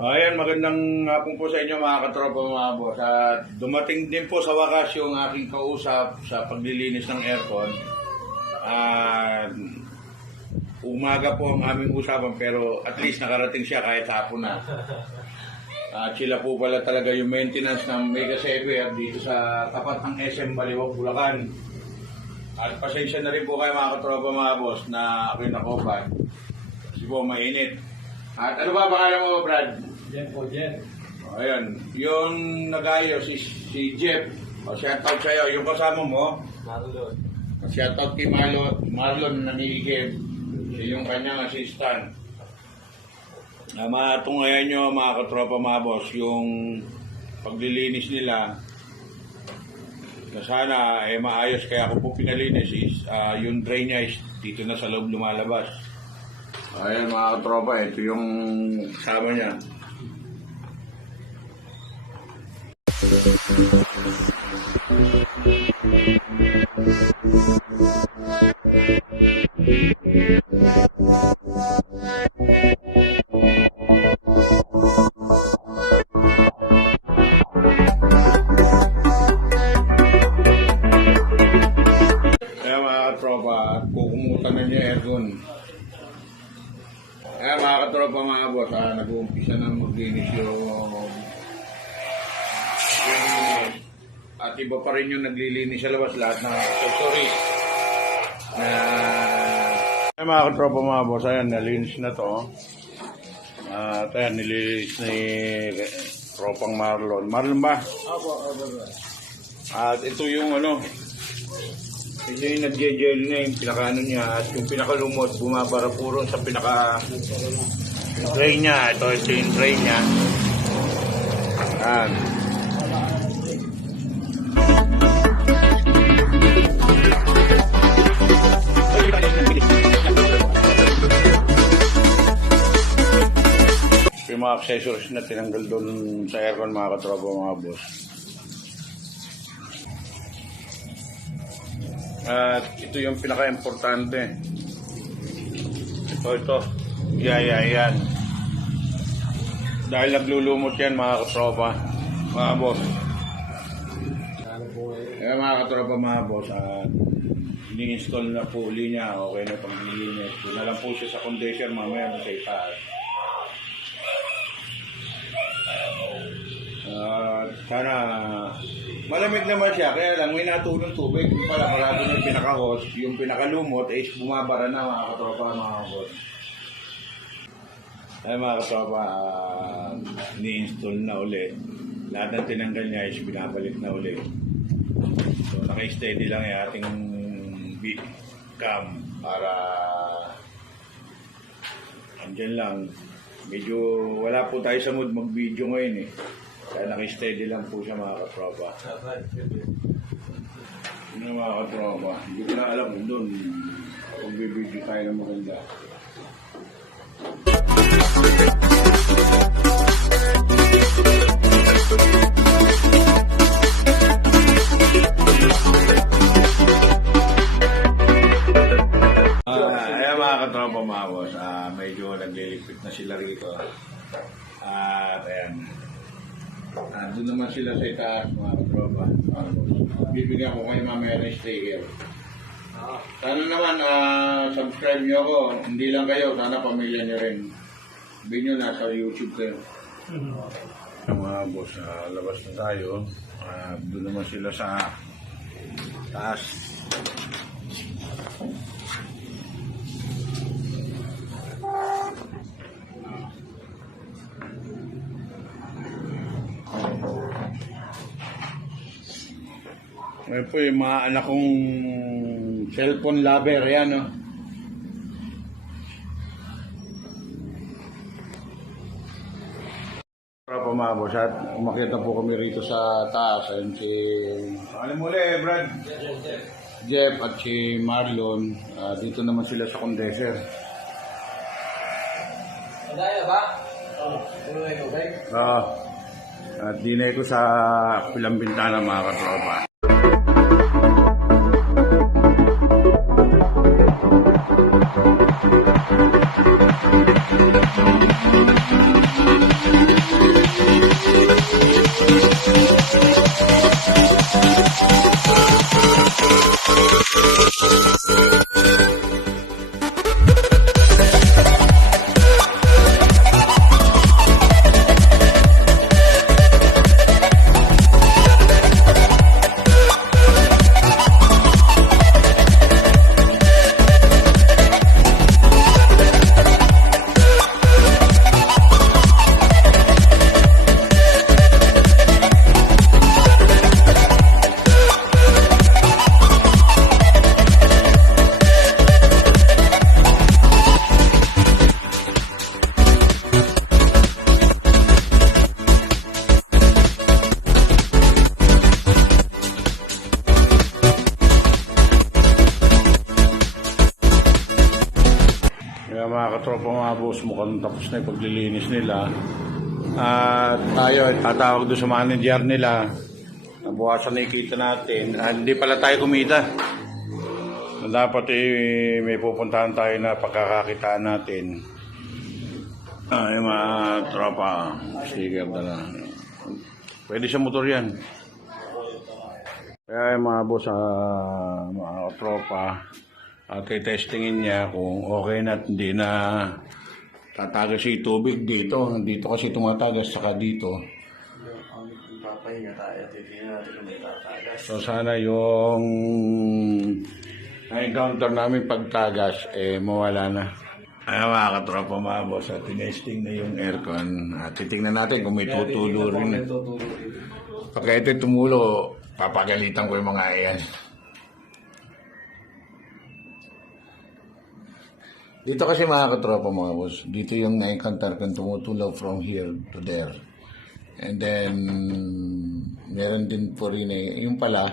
Ayan, magandang hapon po sa inyo mga katropa mga boss. At dumating din po sa wakas yung aking kausap sa paglilinis ng aircon. At umaga po ang aming usapan pero at least nakarating siya kahit hapon na. At sila po pala talaga yung maintenance ng Mega 7 at dito sa tapat ng SM Baliwag, Bulacan. At pasensya na rin po kayo mga katropa mga boss na ako'y nakobat. Kasi po mainit. At ano ba pangalan mo, Brad? Jen po, Jen. Ayan, yung nag-ayos si Jeff. O, shoutout sa'yo. Yung kasama mo, Marlon. shoutout kay Marlon na nanigib. Siya yung kanyang assistant. Matungayan nyo mga katropa mga boss, yung paglilinis nila na sana maayos. Kaya ako po pinalinis is yung drain niya is dito na sa loob lumalabas. Ayan mga katropa, ito yung kasama niya. Ayan mga katropa, kukumutan na niya aircon. Ayan mga katropa mga boss, nag-uumpisa na maglinis yung at iba pa rin yung naglilinis sa labas lahat ng accessories. Ayan mga katropa mga boss, ayan nalinis na to. At ayan nilinis ni tropang Marlon. Marlon ba? Opo. At ito yung ito yung nag-gel na yung pinaka niya at yung pinakalumot bumabara puro sa pinaka tray niya. Ito yung tray niya. Ayan. Yung mga accessories na tinanggal doon sa aircon mga katropa mga boss. At ito yung pinaka-importante. Ito. Yan. Dahil naglulumot yan mga katropa, mga boss. Mga katropa mga boss, ini-install na po uli niya. Okay na itong nilinis. Doon na lang po siya sa condenser mamaya sa itaas. Sana malamig naman siya, kaya lang may natulong tubig. Yung pala marami na yung pinaka-hose, yung pinaka-lumot is bumabara na mga katropa mga boss. Ay mga katropa, ni-install na ulit. Lahat ng tinanggal niya is binabalik na ulit. So naka-steady lang yung ating big cam para andyan lang. Medyo wala po tayo sa mood mag-video ngayon eh. Kaya naka-steady lang po siya mga katropa. Ano mga katropa, hindi ko na alam doon kung bibidyo tayo ng maganda. Ayan mga katropa mga boss, medyo nagliligpit na sila rito. At ayan. Doon naman sila sa itaas mga katropa. Bibigyan ko kayo mamaya ng sticker. Sana naman subscribe nyo ako. Hindi lang kayo, sana pamilya nyo rin. Sabihin nyo nasa YouTube kayo. Mga boss, labas na tayo. Doon naman sila sa taas. Ngayon po yung mga anak kong cellphone lover, yan o. Para po mga boss, at umakita po kami rito sa taas. Ayun si... Alam mo ulit, Brad? Jeff at si Marlon. Dito naman sila sa condenser. Madaya ba? Okay. At dinay ko sa pilang bintana mga katropa. Thank you. katropa mga boss, mukhang tapos na yung paglilinis nila. At tayo ay tatawag doon sa manager nila. Nabukasan na ikita natin. Hindi pala tayo kumita. Dapat may pupuntahan tayo na pagkakakitaan natin. Yung mga tropa, sticker na lang. Pwede sa motor yan. Kaya yung mga boss, mga tropa, at testingin niya kung okay na at hindi na tatagas yung tubig dito. Dito kasi tumatagas, saka dito. Papahinga tayo. Titignan natin kung may tatagas. So sana yung na-encounter namin pagtagas, mawala na. Ay mga katropa mga boss, at tinesting na yung aircon. At titignan natin kung may tutulo rin. Pagka ito tumulo, papagalitan ko yung mga iyan. Dito kasi mga katropa mga boss, dito yung na-encounter kung tumutulaw from here to there. And then, meron din po rin yung pala,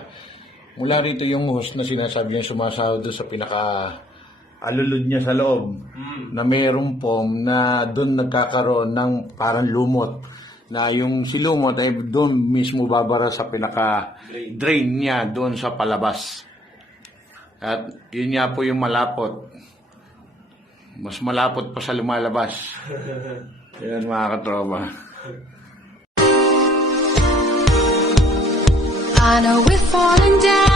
mula rito yung host na sinasabi yung sumasahod doon sa pinaka-alulod niya sa loob, na mayroong foam na doon nagkakaroon ng parang lumot, na yung si lumot ay doon mismo babara sa pinaka-drain niya doon sa palabas. At yun nga po yung malapot. Mas malapot pa sa lumalabas. Yan mga katropa. I know we're falling down.